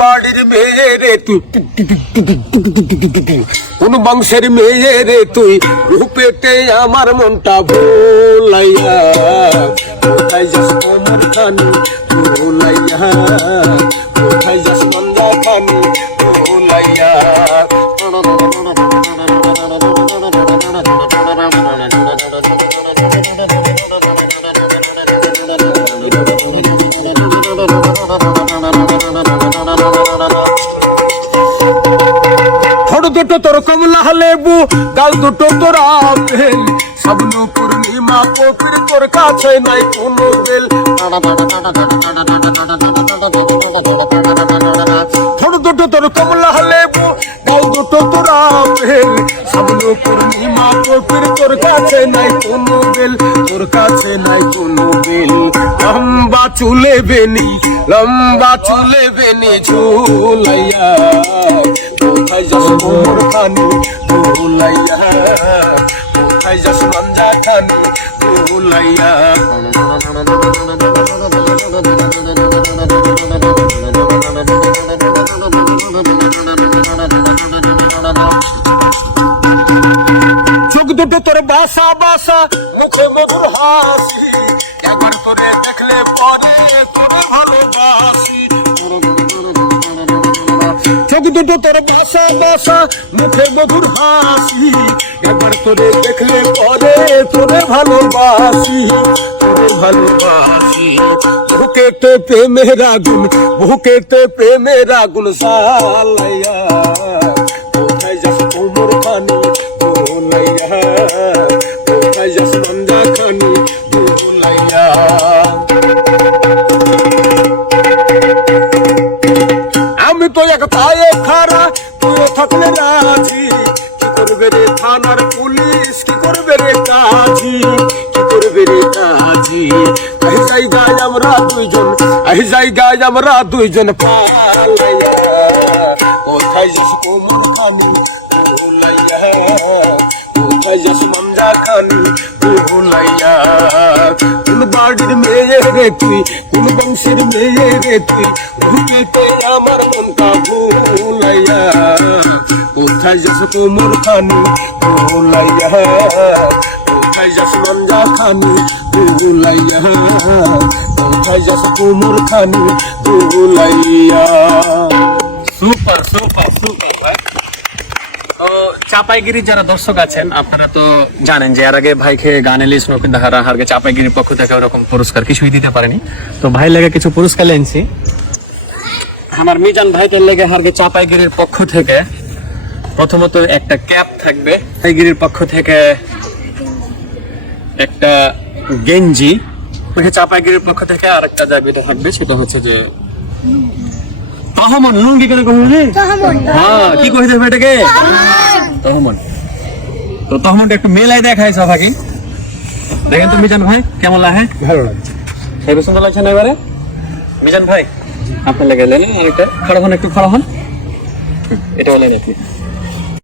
বাড়ির মেয়ে রে তুই কোন বংশের মেয়ে রে তুই রূপেতে আমার মনটা ভোলাইয়া খানি ভোলাইয়া কোথায় যাস মন্দা খানি? ভোলাইয়া ঠোঁট দুটো তোর কমলা লেবু গাল দুটো তোর আপেল। সাবন পূর্ণিমা কপির তোর কাছে নাই কোনো বেল ঠোঁট দুটো তোর কমলা লেবু গাল দুটো তোর আপেল। সাবন পূর্ণিমা কপির তোর কাছে নাই কোনো বেল তোর কাছে নাই কোনো বেল লম্বা চুলে বেনি, লম্বা চুলে বেনি ঝুলাইয়া ভুলাইয়া চোখ দুটো তোর বাসা বাসা, মুখে মধুর হাসি। একবার তোরে দেখলে পরে তোরে ভালোবাসি। চোখ দুটো তোর বাসা বাসা মুখে মধুর হাসি। একবার তোরে দেখলে পরে তোরে ভালোবাসি তোরে ভালোবাসি। বুকেতে প্রেমের আগুন, বুকেতে প্রেমের আগুন সালাইয়া তো এক পায়ে খারা, তুইও থাকলে রাজি। কি করবে রে থানার পুলিশ? কি করবে রে কাজী? কি করবে রে কাজী? এই জায়গায় আমরা দুইজন, এই জায়গায় আমরা দুইজন। পালাইয়া কোথায় যাস কোমর খানি? যাস মন্দা খানি ভুলাইয়া কোন বাড়ির মেয়ে রে তুই, কোন বংশের মেয়ে রে তুই ভুকেতে আমার মনটা ভুলাইয়া কোথায় যাস কোমর খানি ভুলাইয়া কোথায় যাস মন্দা খানি ভুলাইয়া কোথায় যাস কোমর খানি ভুলাইয়া সুপার সুপার সুপার তো চাপাইগিরির যারা দর্শক আছেন, আপনারা তো জানেন যে এর আগে ভাইকে গান এলিস নকিন দেখারা হারকে চাপাইগিরির পক্ষ থেকে ওরকম পুরস্কার কিছুই দিতে পারেনি। তো ভাই লেগে কিছু পুরস্কার লেনছি আমার মিজান ভাইটার লেগে হারকে চাপাইগিরির পক্ষ থেকে প্রথমত একটা ক্যাপ থাকবে। চাপাইগিরির পক্ষ থেকে একটা গেঞ্জি। চাপাইগিরির পক্ষ থেকে আরেকটা জায়গাটা থাকবে সেটা হচ্ছে যে তহমন লুঙ্গি কেন রে হ্যাঁ কি কহিতে হবে এটাকে তহমন। তো তহমনটা একটু মেলাই দেখাই সবাকে দেখেন তো মিজান ভাই কেমন লাগে? ভালো লাগছে সেই সুন্দর লাগছে না এবারে? মিজান ভাই আপনার লেগে লেন আরেকটা খড়া হন একটু খড়া হন। এটা হলেন আপনি